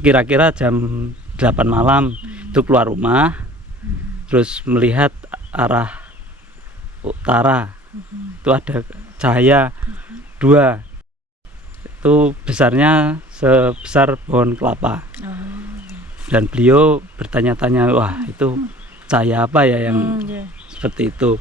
kira-kira jam 8 malam itu keluar rumah, terus melihat arah utara itu ada cahaya dua, itu besarnya sebesar pohon kelapa. Dan beliau bertanya-tanya, wah itu cahaya apa ya yang seperti itu.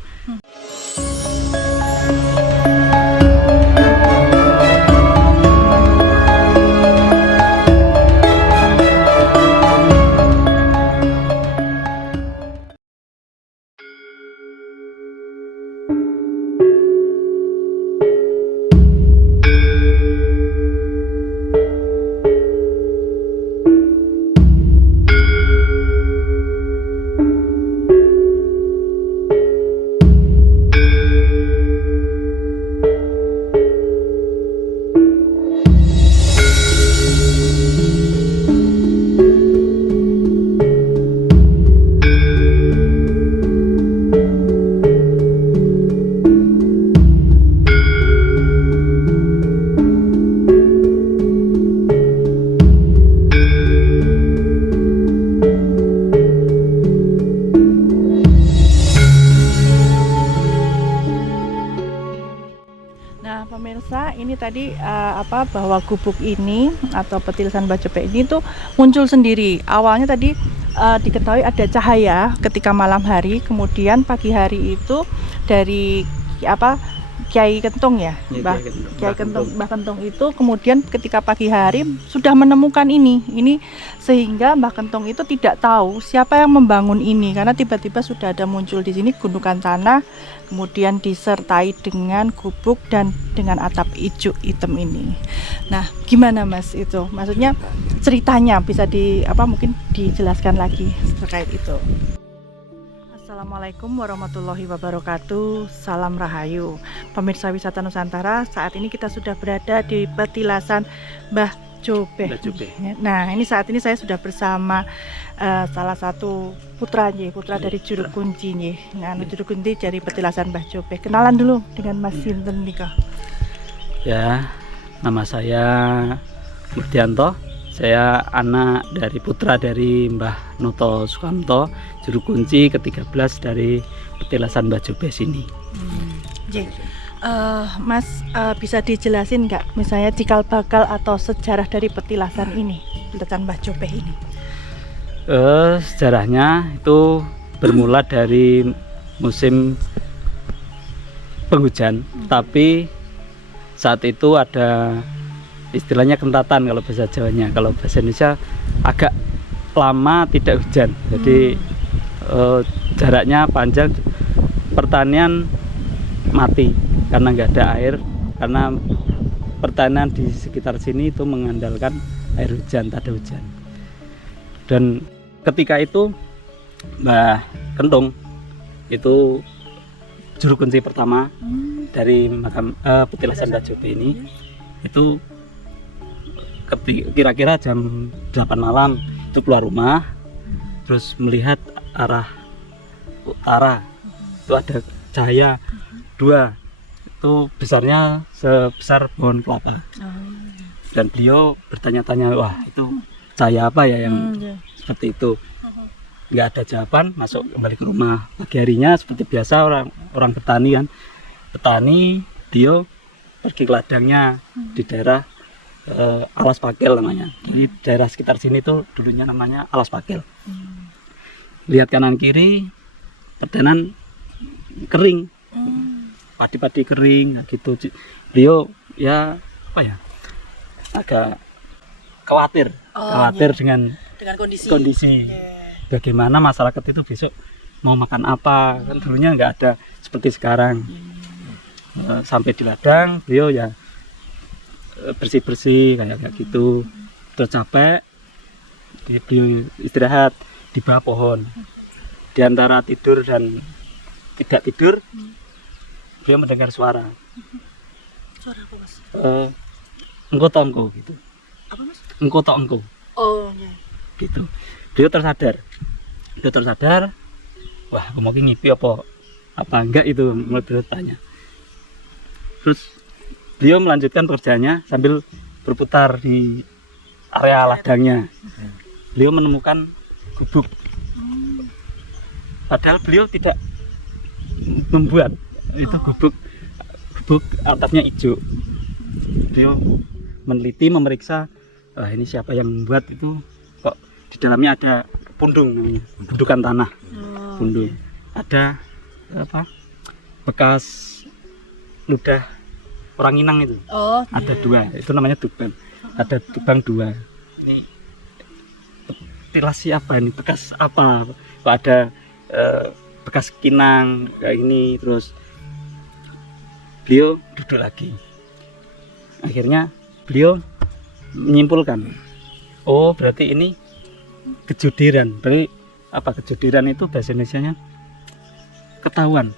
Nah pemirsa, ini tadi bahwa gubuk ini atau petilasan Mbah Jope ini tuh muncul sendiri. Awalnya tadi diketahui ada cahaya ketika malam hari, kemudian pagi hari itu dari Kiai Kentung ya, Kiai Kentung, Mbah Kentung itu kemudian ketika pagi hari sudah menemukan ini sehingga Mbah Kentung itu tidak tahu siapa yang membangun ini karena tiba-tiba sudah ada muncul di sini gundukan tanah, kemudian disertai dengan gubuk dan dengan atap ijuk hitam ini. Nah, gimana Mas itu? Maksudnya ceritanya bisa mungkin dijelaskan lagi terkait itu. Assalamualaikum warahmatullahi wabarakatuh. Salam Rahayu. Pemirsa Wisata Nusantara, saat ini kita sudah berada di petilasan Mbah Jope. Nah, ini saat ini saya sudah bersama salah satu putra dari juru kunci juru kunci dari petilasan Mbah Jope. Kenalan dulu dengan Mas Sinten nika. Ya, nama saya Murdianto. Saya anak dari putra dari Mbah Noto Sukamto, juru kunci ke-13 dari petilasan Mbah Jope sini. Mas, bisa dijelasin nggak misalnya cikal bakal atau sejarah dari petilasan ini, petilasan Mbah Jope ini? Sejarahnya itu bermula dari musim penghujan, tapi saat itu ada istilahnya kentatan kalau bahasa Jawanya. Kalau bahasa Indonesia agak lama tidak hujan, jadi jaraknya panjang, pertanian mati karena nggak ada air, karena pertanian di sekitar sini itu mengandalkan air hujan, tak ada hujan. Dan ketika itu Mbah Kentung itu juru kunci pertama dari makam petilasan Mbah Jope ini, itu kira-kira jam 8 malam itu keluar rumah, terus melihat arah utara itu ada cahaya dua, itu besarnya sebesar pohon kelapa. Dan beliau bertanya-tanya, wah itu cahaya apa ya yang seperti itu. Nggak ada jawaban, masuk kembali ke rumah. Pagi harinya seperti biasa orang petani beliau pergi ke ladangnya di daerah Alas Pakel namanya. Di daerah sekitar sini tuh dulunya namanya Alas Pakel. Lihat kanan kiri, pertanian kering, padi-padi kering gitu. Beliau agak khawatir dengan kondisi. Bagaimana masyarakat itu besok mau makan apa, kan dulunya nggak ada seperti sekarang. Sampai di ladang beliau ya bersih-bersih kayak gitu, terus capek, beliau istirahat di bawah pohon. Di antara tidur dan tidak tidur, beliau mendengar suara. Suara apa Mas? Engko tongko gitu. Apa Mas? Engko to engko. Oh iya. Gitu. Beliau tersadar. Wah, aku mau ngipi apa enggak itu, mulai beliau tanya. Terus beliau melanjutkan pekerjaannya sambil berputar di area ladangnya. Beliau menemukan gubuk. Padahal beliau tidak membuat itu gubuk atapnya hijau. Beliau meneliti, memeriksa, ini siapa yang membuat itu, kok di dalamnya ada pundung namanya, gundukan tanah, pundung. Ada apa? Bekas ludah orang Minang itu. Ada 2, itu namanya tubang. Ada tubang 2. Ini petilasi apa ini? Bekas apa? Kok ada bekas kinang kayak ini. Terus beliau duduk lagi. Akhirnya beliau menyimpulkan, oh berarti ini kejudiran. Berarti apa kejudiran itu bahasa Indonesianya? Ketahuan,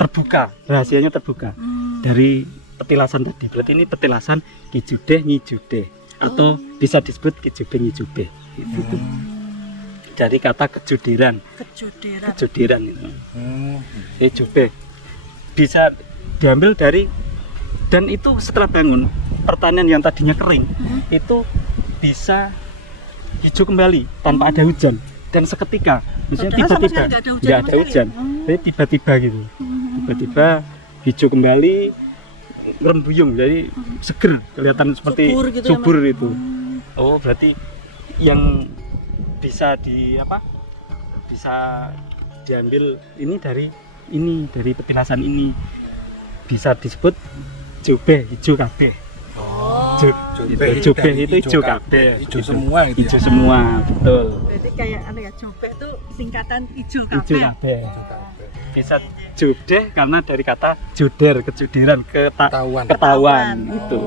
terbuka, rahasianya terbuka dari petilasan tadi. Berarti ini petilasan Kijubeh Nyijubeh, atau bisa disebut Kijubeh Nyijubeh. Itu dari kata kejudiran itu. Kijubeh bisa diambil dari, dan itu setelah bangun pertanian yang tadinya kering itu bisa hijau kembali tanpa ada hujan, dan seketika misalnya tiba-tiba nggak ada hujan, jadi tiba-tiba gitu, tiba-tiba hijau kembali, rembuyung, jadi seger, kelihatan seperti subur ya, itu. Oh berarti yang bisa diambil ini dari petilasan ini bisa disebut jubeh hijau kabeh. Jubeh itu hijau kabeh. Hijau semua gitu. Hijau semua, betul. Berarti kayak jubeh itu singkatan hijau Hijau kabeh. kabeh. Bisa jubeh karena dari kata juder, kejudiran, ketahuan itu.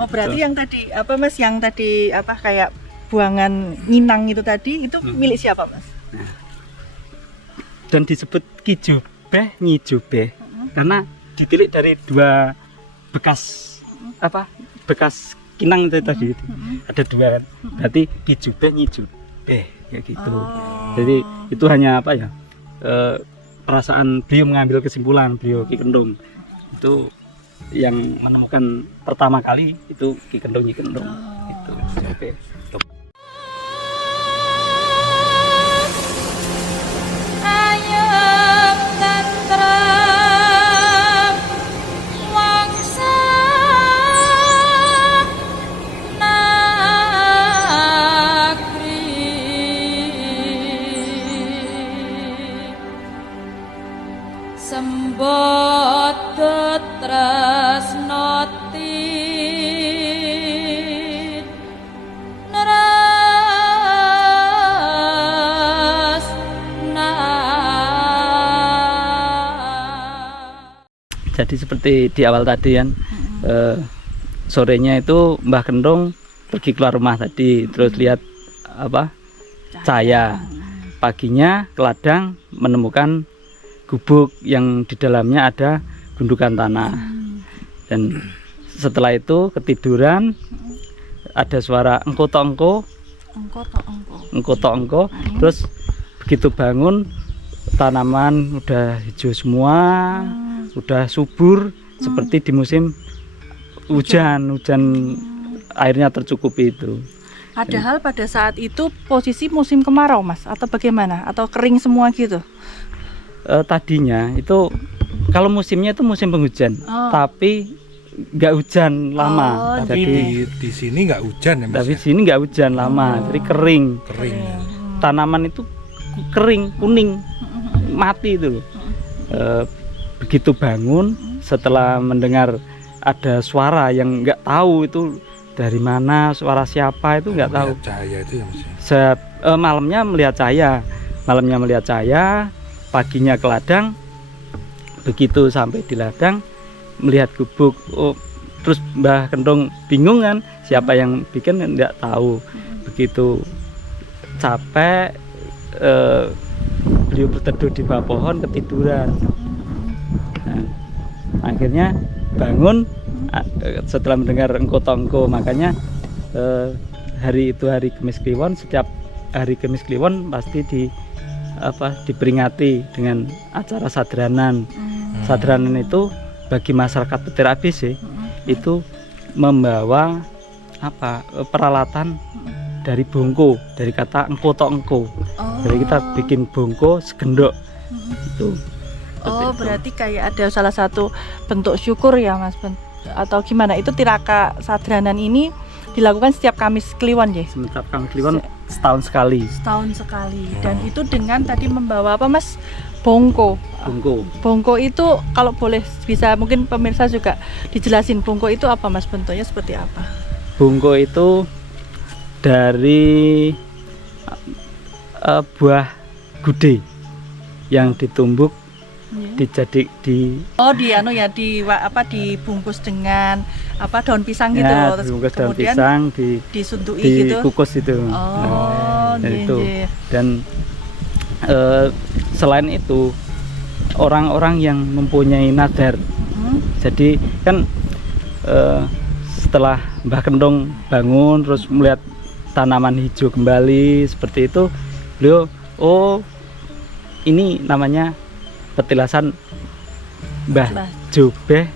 Oh berarti yang tadi Mas, yang tadi kayak buangan Minang itu tadi itu milik siapa Mas? Nah, dan disebut Kijubeh Nyijubeh karena ditilik dari 2 bekas kinang itu tadi itu. Ada 2 kan, berarti Kijubeh Nyijubeh ya gitu. Jadi itu hanya perasaan beliau mengambil kesimpulan, beliau Ki Kendung itu yang menemukan pertama kali itu Ki Kendung Nyi Kendung itu. Oke. Sembada tresnati Jadi seperti di awal tadi kan, sorenya itu Mbah Kendung pergi keluar rumah tadi, terus lihat cahaya. Paginya ke ladang menemukan gubuk yang di dalamnya ada gundukan tanah. Dan setelah itu ketiduran, ada suara engko tok engko. Terus begitu bangun, tanaman udah hijau semua, udah subur seperti di musim hujan airnya tercukupi itu. Padahal pada saat itu posisi musim kemarau Mas, atau bagaimana? Atau kering semua gitu? Tadinya itu kalau musimnya itu musim penghujan, tapi nggak hujan lama. Tapi di sini nggak hujan ya Mas? Tapi di sini nggak hujan lama, jadi kering. Ya. Tanaman itu kering, kuning, mati itu. Begitu bangun, setelah mendengar ada suara yang nggak tahu itu dari mana, suara siapa itu nggak tahu. Cahaya itu ya Mas? Malamnya melihat cahaya, paginya ke ladang. Begitu sampai di ladang melihat gubuk, terus Mbah Kendung bingung kan, siapa yang bikin nggak tahu. Begitu capek, beliau berteduh di bawah pohon, ketiduran. Nah, akhirnya bangun setelah mendengar engko tongko. Makanya hari itu hari Kemis Kliwon, setiap hari Kemis Kliwon pasti diperingati dengan acara sadranan. Sadranan itu bagi masyarakat Petir ABC itu membawa peralatan dari bongko, dari kata engko tok engko. Jadi kita bikin bongko segendok itu. Oh, berarti kayak ada salah satu bentuk syukur ya Mas, atau gimana? Itu tiraka sadranan ini dilakukan setiap Kamis Kliwon ya? Setiap Kamis Kliwon setahun sekali. Setahun sekali. Dan itu dengan tadi membawa apa Mas? Bongko. Bongko. Bongko itu kalau boleh bisa mungkin pemirsa juga dijelasin bongko itu apa Mas, bentuknya seperti apa? Bongko itu dari buah gude yang ditumbuk dibungkus dengan daun pisang gitu ya, terus dibungkus daun kemudian pisang disuntui gitu. Dikukus itu. Itu. Dan selain itu orang-orang yang mempunyai nadar. Jadi kan setelah Mbah Kentong bangun terus melihat tanaman hijau kembali seperti itu, beliau ini namanya petilasan Mbah Jobeh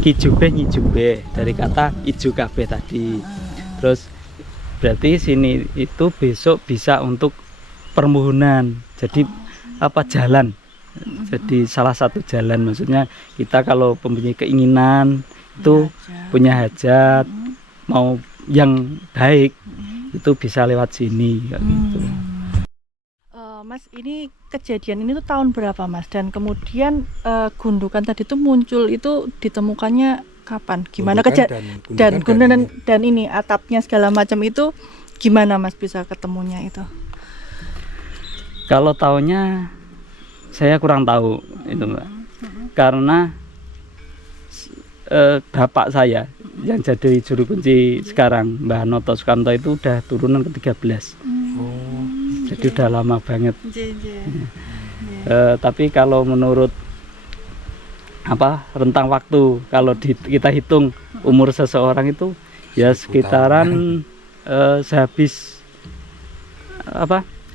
Ki Jobeh Nyi Jobeh dari kata ijo kabeh tadi. Terus berarti sini itu besok bisa untuk permohonan. Jadi jalan. Jadi salah satu jalan, maksudnya kita kalau mempunyai keinginan itu punya hajat mau yang baik itu bisa lewat sini kayak gitu. Mas, ini kejadian ini tuh tahun berapa Mas? Dan kemudian gundukan tadi tuh muncul itu ditemukannya kapan? Gimana dan ini atapnya segala macam itu gimana Mas bisa ketemunya itu? Kalau tahunnya saya kurang tahu itu Mbak. Karena bapak saya yang jadi juru kunci sekarang Mbah Noto Sukanto itu udah turunan ke-13. Jadi udah lama banget. Tapi kalau menurut rentang waktu kalau kita hitung umur seseorang itu ya sekitaran sehabis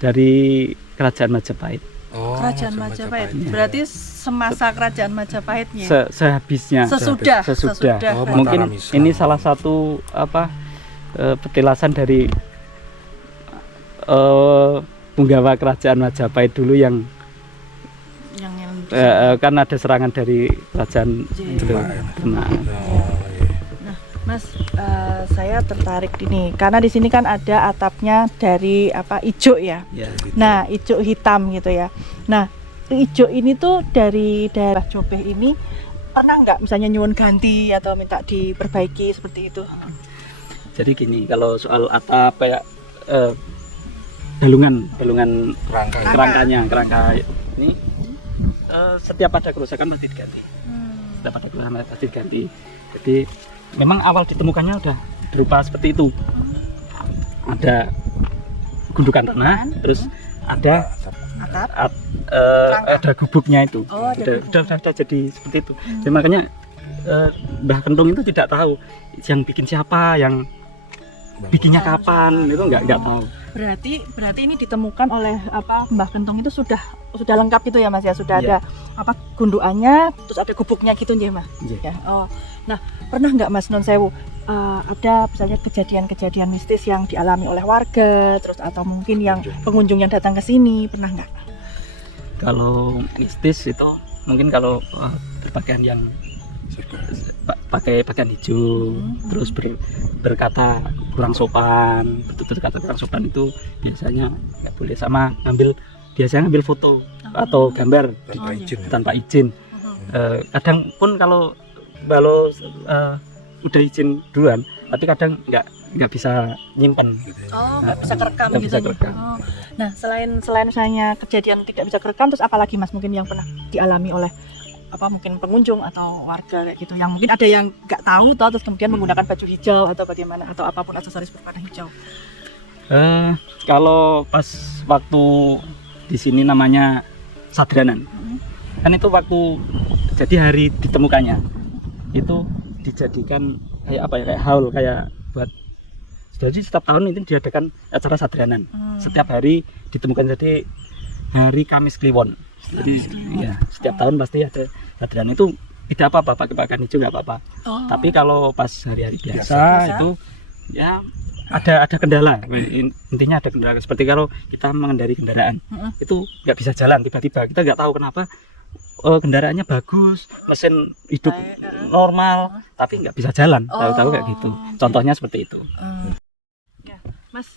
dari Kerajaan Majapahit. Kerajaan Majapahit. Berarti semasa Kerajaan Majapahitnya. Sehabisnya. Sesudah. Mungkin ini salah satu petilasan dari penggawa Kerajaan Majapahit dulu yang kan ada serangan dari kerajaan itu. Nah, Mas, saya tertarik ini karena di sini kan ada atapnya dari ijo ya. Nah, ijo hitam gitu ya. Nah, ijo ini tuh dari daerah Jobeh ini pernah nggak misalnya nyuwun ganti atau minta diperbaiki seperti itu? Jadi gini, kalau soal atap kayak balungan kerangka ini setiap ada kerusakan pasti diganti. Setiap ada kerusakan pasti diganti. Jadi memang awal ditemukannya udah berupa seperti itu. Ada gundukan tanah, terus ada ada gubuknya itu. Udah jadi seperti itu. Jadi makanya Mbah Kentong itu tidak tahu yang bikin siapa, yang bikinnya kapan, itu nggak tahu. Berarti ini ditemukan oleh Mbah Kentong itu sudah lengkap gitu ya Mas ya, sudah ada gundukannya, terus ada gubuknya gitu ya Mas. Ya. Nah, pernah nggak Mas non sewu ada misalnya kejadian-kejadian mistis yang dialami oleh warga, terus atau mungkin yang pengunjung yang datang ke sini, pernah nggak? Kalau mistis itu mungkin kalau berpakaian yang pakai pakaian hijau, terus berkata kurang sopan, berkata kurang sopan itu biasanya nggak boleh, sama biasanya ngambil foto atau gambar tanpa izin. Kadang pun kalau udah izin duluan, tapi kadang nggak bisa nyimpen. Nggak bisa kerekam gitu. Nah, selain misalnya kejadian tidak bisa kerekam, terus apalagi Mas mungkin yang pernah dialami oleh mungkin pengunjung atau warga kayak gitu, yang mungkin ada yang nggak tahu terus kemudian menggunakan baju hijau atau bagaimana, atau apapun aksesoris berwarna hijau? Kalau pas waktu di sini namanya sadranan, kan itu waktu jadi hari ditemukannya itu dijadikan kayak haul, kayak buat, jadi setiap tahun itu diadakan acara sadranan. Setiap hari ditemukan, jadi hari Kamis Kliwon. Jadi ya setiap tahun pasti ada sadranan. Itu tidak apa-apa pakai pakaian hijau, nggak apa-apa. Tapi kalau pas hari-hari biasa itu ya ada kendala. Intinya ada kendala, seperti kalau kita mengendari kendaraan itu nggak bisa jalan tiba-tiba, kita nggak tahu kenapa. Kendaraannya bagus, mesin hidup normal, tapi nggak bisa jalan, tahu-tahu kayak gitu. Contohnya seperti itu. Ya, Mas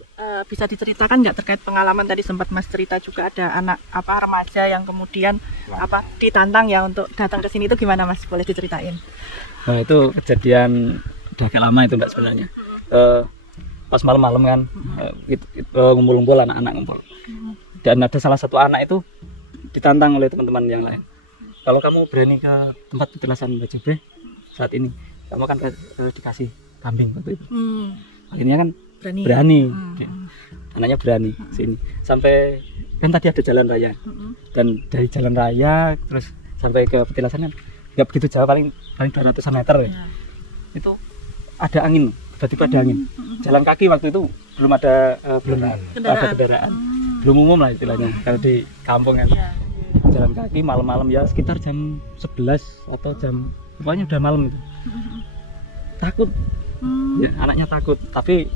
bisa diceritakan nggak terkait pengalaman tadi, sempat Mas cerita juga ada anak remaja yang kemudian ditantang ya untuk datang ke sini, itu gimana Mas? Boleh diceritain? Nah, itu kejadian udah agak lama itu Mbak sebenarnya. Pas malam-malam kan, ngumpul-ngumpul anak-anak ngumpul. Dan ada salah satu anak itu ditantang oleh teman-teman yang lain. Kalau kamu berani ke tempat petilasan Bajope saat ini, kamu akan dikasih kambing waktu itu. Akhirnya kan berani. Anaknya berani sini. Sampai kan tadi ada jalan raya. Dan dari jalan raya terus sampai ke petilasan kan nggak begitu jauh, paling 200 meter ya. Itu ada angin, tiba-tiba ada angin. Jalan kaki waktu itu belum ada kendaraan. Belum umum lah istilahnya kalau di kampung kan. Jalan kaki malam-malam ya sekitar jam 11 atau pokoknya udah malam itu. Takut. Ya, anaknya takut, tapi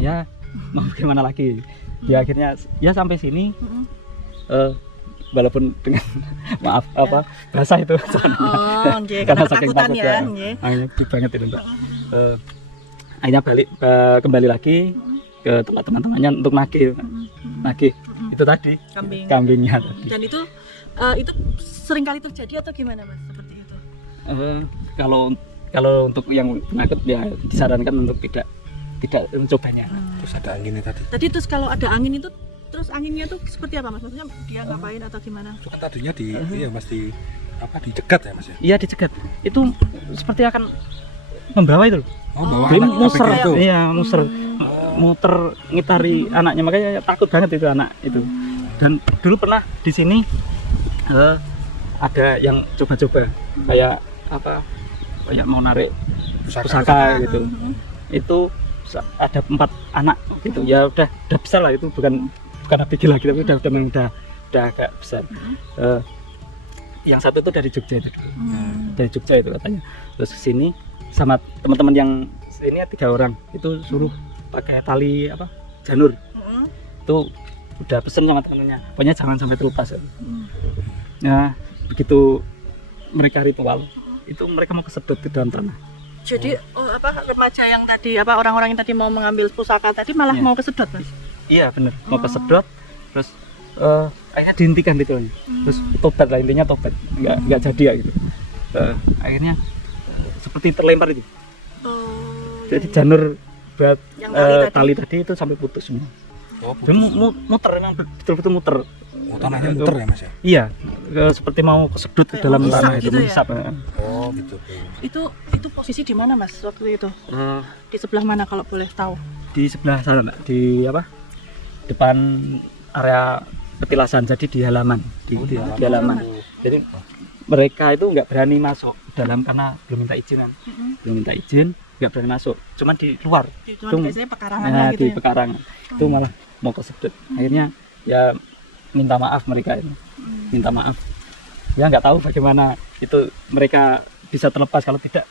ya mau gimana lagi. Ya akhirnya ya sampai sini. Walaupun dengan maaf basah itu. Karena saking takutnya. Akhirnya banget itu Mbak. Akhirnya kembali lagi ke tempat teman-temannya untuk nagih itu tadi kambingnya tadi. Dan itu sering kali terjadi atau gimana Mas seperti itu? Kalau untuk yang penakut ya disarankan untuk tidak mencobanya. Terus ada anginnya tadi. Terus kalau ada angin itu, terus anginnya tuh seperti apa Mas? Maksudnya dia ngapain atau gimana? Itu kan tadinya dicegat ya Mas ya? Iya dicegat. Itu seperti akan membawa itu. Bawa dia anak muser itu. Iya, muter ngitari anaknya, makanya takut banget itu anak itu. Dan dulu pernah di sini ada yang coba-coba kayak mau narik pusaka gitu. Itu ada 4 anak gitu. Ya udah besar lah itu, bukan anak lagi, tapi udah agak besar. Yang satu itu dari Jogja itu. Dari Jogja itu katanya. Terus ke sini sama teman-teman yang ini 3 orang itu suruh pakai tali janur. Itu udah pesen sama temennya, pokoknya jangan sampai terlepas. Ya begitu mereka ritual itu, mereka mau kesedot ke dalam tanah. Jadi remaja yang tadi orang-orang yang tadi mau mengambil pusaka tadi malah mau kesedot Mas? Iya bener, mau kesedot. Terus akhirnya dihentikan ritualnya. Terus tobat lah, intinya tobat, nggak jadi ya gitu. Akhirnya seperti terlempar itu. Jadi janur buat tali tadi itu sampai putus semua. Dia muter, memang betul-betul muter. Tanahnya muter ya Mas ya? Iya, seperti mau kesedot ke dalam tanah itu, menghisap. Gitu. Itu posisi di mana Mas waktu itu? Di sebelah mana kalau boleh tahu? Di sebelah sana, di depan area petilasan, jadi di halaman. Di halaman. Jadi mereka itu nggak berani masuk dalam karena belum minta izin kan. Belum minta izin, nggak berani masuk. Cuman di luar. Itu biasanya pekarangan gitu di ya? pekarangan. Itu malah mau kesedot. Akhirnya ya minta maaf mereka ini. Minta maaf. Ya nggak tahu bagaimana itu mereka bisa terlepas kalau tidak.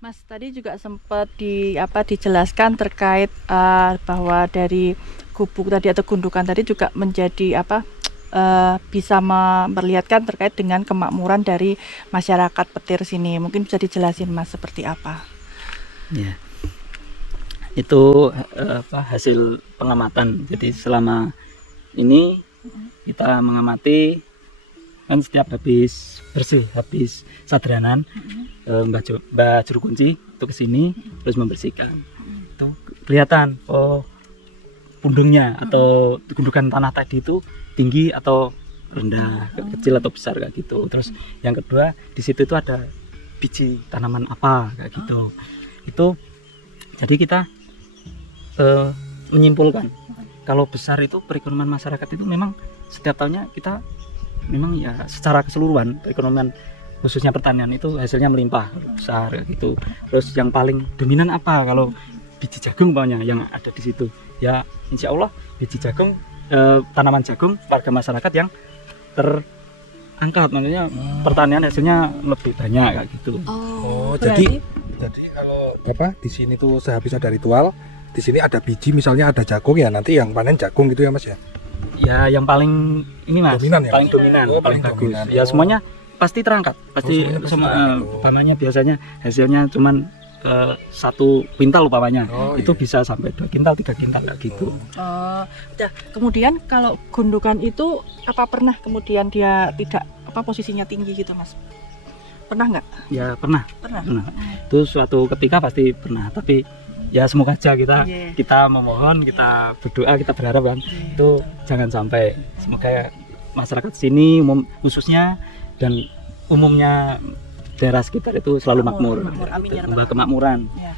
Mas tadi juga sempat dijelaskan terkait bahwa dari gubuk tadi atau gundukan tadi juga menjadi bisa memperlihatkan terkait dengan kemakmuran dari masyarakat petir sini. Mungkin bisa dijelasin Mas seperti apa? Ya. Itu hasil pengamatan. Jadi selama ini kita mengamati kan setiap habis sadranan, Mbak Juru Kunci itu kesini terus membersihkan. Itu kelihatan pundungnya atau gundukan tanah tadi itu tinggi atau rendah, kecil atau besar kayak gitu. Terus yang kedua di situ itu ada biji tanaman apa kayak gitu. Itu jadi kita menyimpulkan kalau besar itu perekonomian masyarakat itu memang setiap tahunnya kita memang ya secara keseluruhan perekonomian khususnya pertanian itu hasilnya melimpah besar kayak gitu. Terus yang paling dominan apa? Kalau biji jagung banyak yang ada di situ. Ya insya Allah biji jagung, tanaman jagung warga masyarakat yang terangkat, maksudnya pertanian hasilnya lebih banyak kayak gitu. Jadi kalau apa di sini tuh sehabis ada ritual, di sini ada biji misalnya ada jagung ya, nanti yang panen jagung gitu ya Mas ya. Ya yang paling ini Mas, Dominan ya? paling dominan, Oh, paling paling bagus. dominan. Ya Oh. semuanya pasti terangkat, pasti semuanya pasti semua terangkat. Oh. umpamanya biasanya hasilnya cuman 1 kuintal umpamanya. Oh, Itu iya. bisa sampai 2 kuintal, 3 kuintal kayak gitu. Oh, udah. Kemudian kalau gundukan itu apa pernah kemudian dia tidak apa posisinya tinggi gitu Mas? Pernah nggak? Ya pernah. Pernah. Itu suatu ketika pasti pernah, tapi ya semoga aja Iya. kita memohon, kita berdoa, kita berharap kan itu jangan sampai. Semoga masyarakat sini khususnya dan umumnya daerah sekitar itu selalu makmur, Amin ya tambah Rabbal kemakmuran. alamin.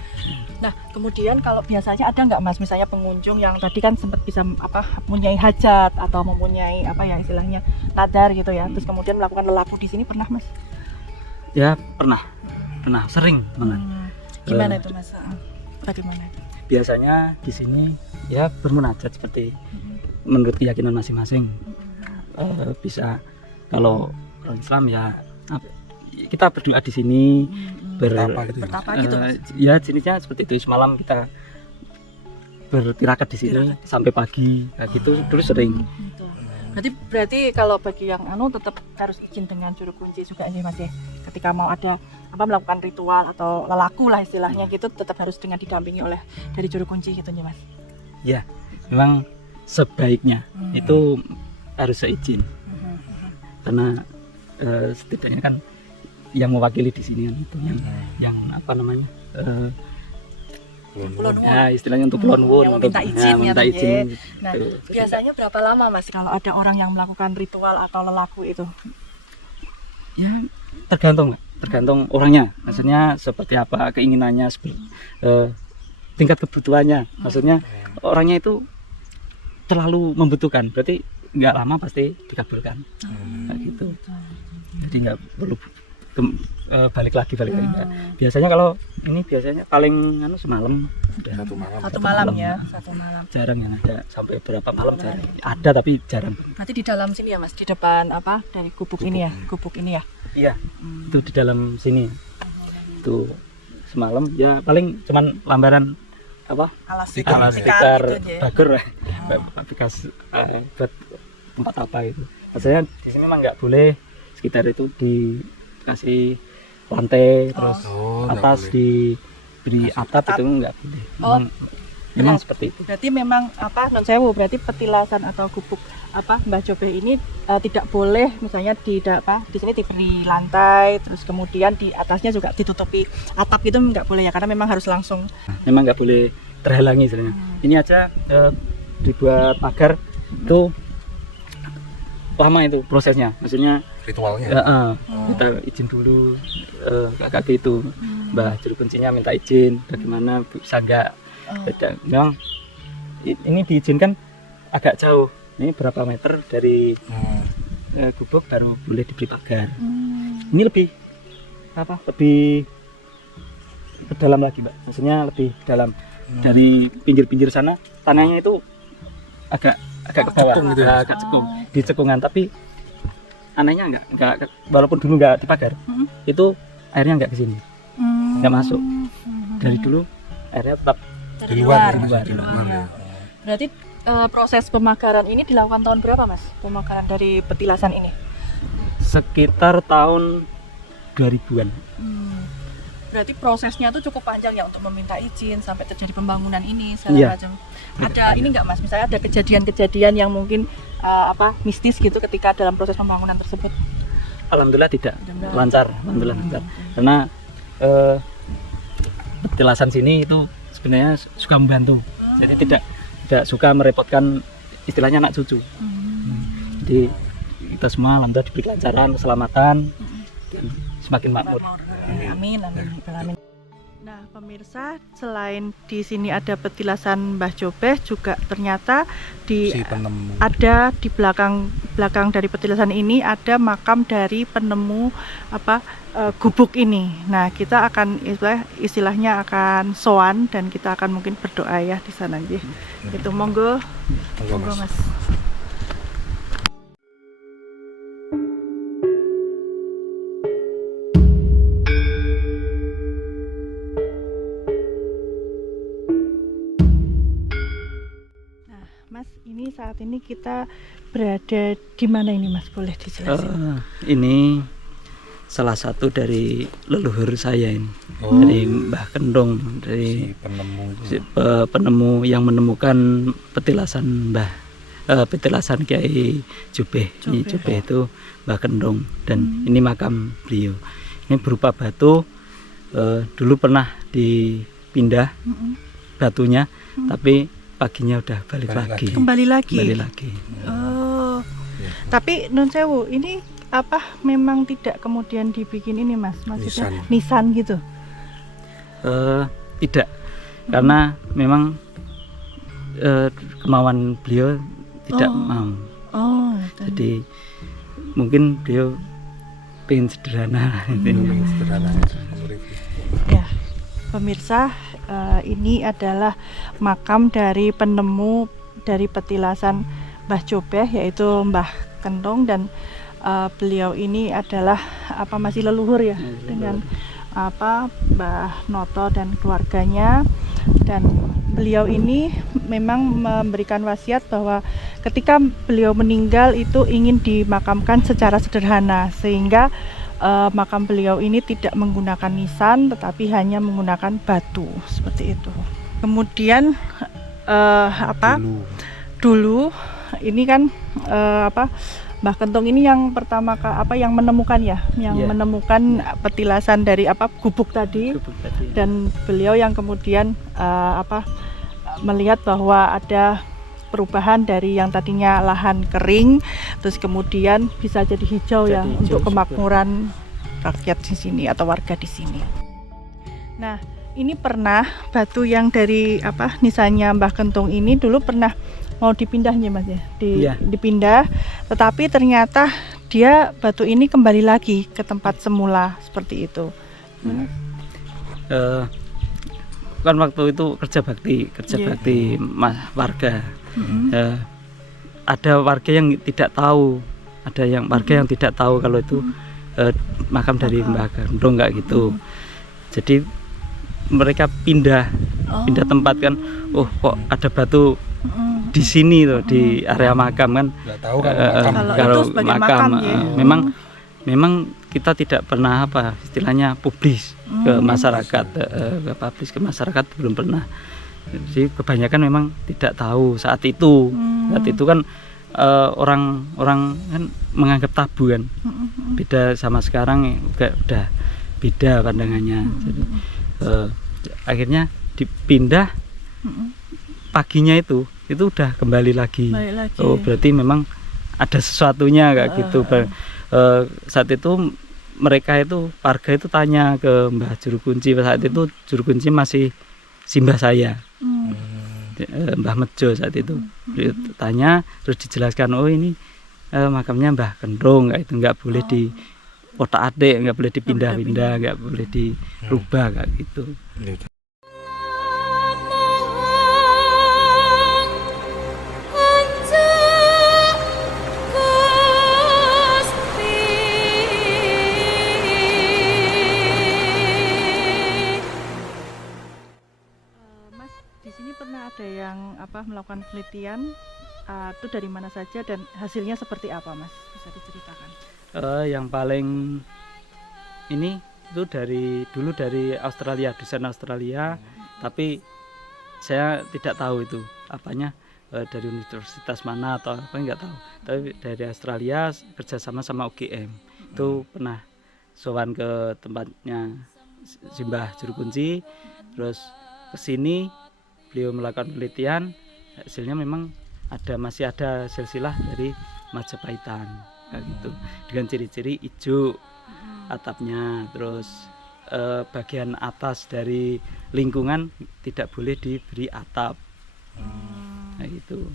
Nah, kemudian kalau biasanya ada nggak Mas, misalnya pengunjung yang tadi kan sempat bisa apa mempunyai hajat atau mempunyai apa ya istilahnya nadar gitu ya, terus kemudian melakukan lelaku di sini pernah Mas? Ya pernah sering banget. Gimana itu Mas? Bagaimana itu? Biasanya di sini ya bermunajat seperti menurut keyakinan masing-masing. Bisa kalau orang Islam ya kita berdoa di sini Bertapa gitu ya, Mas? Bertapa gitu Mas? ya jenisnya seperti itu. Semalam kita bertirakat di sini sampai pagi kayak gitu dulu sering. Berarti kalau bagi yang tetap harus izin dengan juru kunci juga sih Mas ya. Ketika mau ada apa melakukan ritual atau lelaku lah istilahnya gitu tetap harus dengan didampingi oleh dari juru kunci gitu nih Mas. Ya memang sebaiknya itu harus seizin karena setidaknya kan yang mewakili di sini kan itu yang apa namanya Kulon ya istilahnya untuk kulon wun, yang meminta izin ya, minta Teh. izin. Nah, Gitu. biasanya berapa lama Mas kalau ada orang yang melakukan ritual atau lelaku itu? Ya tergantung orangnya, maksudnya seperti apa keinginannya, tingkat kebutuhannya, maksudnya orangnya itu terlalu membutuhkan berarti nggak lama pasti dikabulkan kayak gitu, jadi nggak perlu balik lagi. Biasanya kalau ini biasanya paling semalam udah. Satu malam ya, satu malam. Jarang yang ada sampai berapa malam, jarang ada tapi jarang. Berarti di dalam sini ya Mas, di depan apa dari gubuk ini ya, gubuk ini ya. Iya, itu di dalam sini. Itu semalam ya paling cuman lambaran apa? Alas Alas tikar bager, bekas buat tempat apa itu. Maksudnya di sini memang nggak boleh sekitar itu dikasih lantai terus atas diberi atap itu nggak boleh. Memang seperti itu. Berarti memang apa non sewu berarti petilasan atau gubuk apa Mbah Jobeh ini tidak boleh misalnya di sini diberi lantai terus kemudian di atasnya juga ditutupi atap itu nggak boleh ya karena memang harus langsung. Memang nggak boleh terhalangi sebenarnya. Ini aja dibuat pagar itu lama itu prosesnya, maksudnya ritualnya. Kita izin dulu kakak itu Mbah juru kuncinya minta izin bagaimana bisa nggak memang ini diizinkan agak jauh, ini berapa meter dari gubuk baru boleh diberi pagar. Ini lebih ke dalam lagi Mbak, maksudnya lebih dalam dari pinggir-pinggir sana tanahnya itu agak ke bawah, cekung gitu ya? agak cekung di cekungan, tapi anehnya enggak walaupun dulu nggak dipagar itu airnya nggak ke sini, nggak masuk dari dulu, airnya tetap Di luar. Ya. Berarti proses pemagaran ini dilakukan tahun berapa Mas? Pemagaran dari petilasan ini? sekitar tahun 2000-an. Berarti prosesnya tuh cukup panjang ya untuk meminta izin sampai terjadi pembangunan ini Iya. segala macam. Ada ini nggak Mas? Misalnya ada kejadian-kejadian yang mungkin mistis gitu ketika dalam proses pembangunan tersebut? Alhamdulillah tidak, lancar, alhamdulillah lancar. Karena petilasan sini itu sebenarnya suka membantu, jadi tidak suka merepotkan istilahnya anak cucu. Jadi kita semua alhamdulillah diberi kelancaran, keselamatan, dan semakin makmur. Amin, amin. Nah, pemirsa, selain di sini ada petilasan Mbah Jobeh, juga ternyata ada di belakang dari petilasan ini ada makam dari penemu gubuk ini. Nah, kita akan istilahnya akan sowan dan kita akan mungkin berdoa ya di sana nggih. Itu monggo Mas. Ini saat ini kita berada di mana ini Mas? Boleh dijelasin? Ini salah satu dari leluhur saya ini, Oh, dari Mbah Kendong, dari si penemu itu. penemu yang menemukan petilasan petilasan Kiai Jubeh. Ini Jubeh. Jubeh itu Mbah Kendong, dan ini makam beliau. Ini berupa batu. Dulu pernah dipindah batunya, tapi paginya udah balik Balik lagi. Kembali lagi. Kembali lagi. Oh. Ya. Tapi Nun Sewu, ini apa memang tidak kemudian dibikin ini Mas? Maksudnya nisan gitu. Tidak, karena memang kemauan beliau tidak mau. Oh. Jadi mungkin beliau pengen sederhana intinya. Sederhana. Ya, pemirsa, ini adalah makam dari penemu dari petilasan Mbah Jobeh, yaitu Mbah Kendong, dan beliau ini adalah masih leluhur ya dengan Mbah Noto dan keluarganya. Dan beliau ini memang memberikan wasiat bahwa ketika beliau meninggal itu ingin dimakamkan secara sederhana, sehingga makam beliau ini tidak menggunakan nisan tetapi hanya menggunakan batu seperti itu. Kemudian dulu ini kan Mbah Kendong ini yang pertama yang menemukan menemukan petilasan dari gubuk tadi. Gubuk tadi. Dan beliau yang kemudian melihat bahwa ada perubahan dari yang tadinya lahan kering terus kemudian bisa jadi hijau Jadi ya hijau untuk juga. kemakmuran rakyat di sini atau warga di sini. Nah, ini pernah batu yang dari nisannya Mbah Kendong ini dulu pernah mau dipindahnya Mas ya, Iya. dipindah, tetapi ternyata dia batu ini kembali lagi ke tempat semula seperti itu. Kan waktu itu kerja bakti warga. Ada warga yang tidak tahu, warga yang tidak tahu kalau itu makam dari Mbah Kendong nggak gitu. Jadi mereka pindah tempat kan, kok ada batu di sini tuh di area makam kan. Nggak tahu kalau Kalau itu sebagai makam, ya. Memang kita tidak pernah istilahnya publis ke masyarakat, ke masyarakat belum pernah. Jadi kebanyakan memang tidak tahu saat itu. Saat itu kan orang kan menganggap tabu kan. Beda sama sekarang udah beda pandangannya. Jadi akhirnya dipindah, paginya itu udah kembali lagi. Oh, berarti memang ada sesuatunya kayak gitu. Saat itu mereka itu warga itu tanya ke Mbah Juru Kunci. Saat itu Juru Kunci masih simbah saya, Mbah Mejo saat itu. Dia tanya terus dijelaskan, ini makamnya Mbah Kendong, kayak itu nggak boleh di otak-atik, nggak boleh dipindah-pindah, nggak boleh dirubah kayak gitu. Mas, di sini pernah ada yang melakukan penelitian itu dari mana saja dan hasilnya seperti apa Mas? Bisa diceritakan? Yang paling ini itu dulu dari Australia, desain Australia, tapi saya tidak tahu itu apanya, dari universitas mana atau apa nggak tahu. Tapi dari Australia kerjasama sama UGM itu pernah sowan ke tempatnya Simbah Juru Kunci, terus kesini beliau melakukan penelitian, hasilnya memang masih ada silsilah dari Majapahitan kayak gitu, dengan ciri-ciri hijau atapnya, terus bagian atas dari lingkungan tidak boleh diberi atap kayak gitu.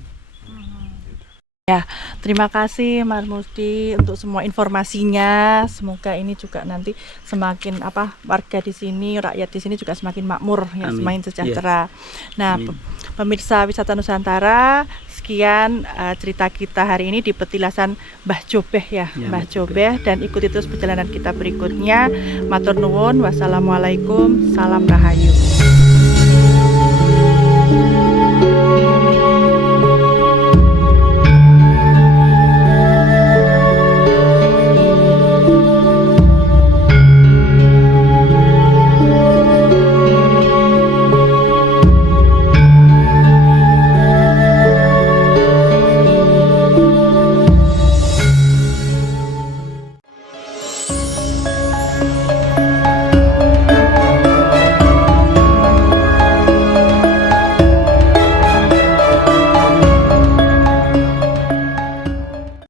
Ya, terima kasih Mas Musti untuk semua informasinya. Semoga ini juga nanti semakin warga di sini, rakyat di sini juga semakin makmur ya, Amin. semakin sejahtera. Nah, Amin. pemirsa Wisata Nusantara, sekian cerita kita hari ini di petilasan Mbah Jobeh ya, Mbah Jobeh, dan ikuti terus perjalanan kita berikutnya. Matur nuwun, wassalamualaikum, salam rahayu.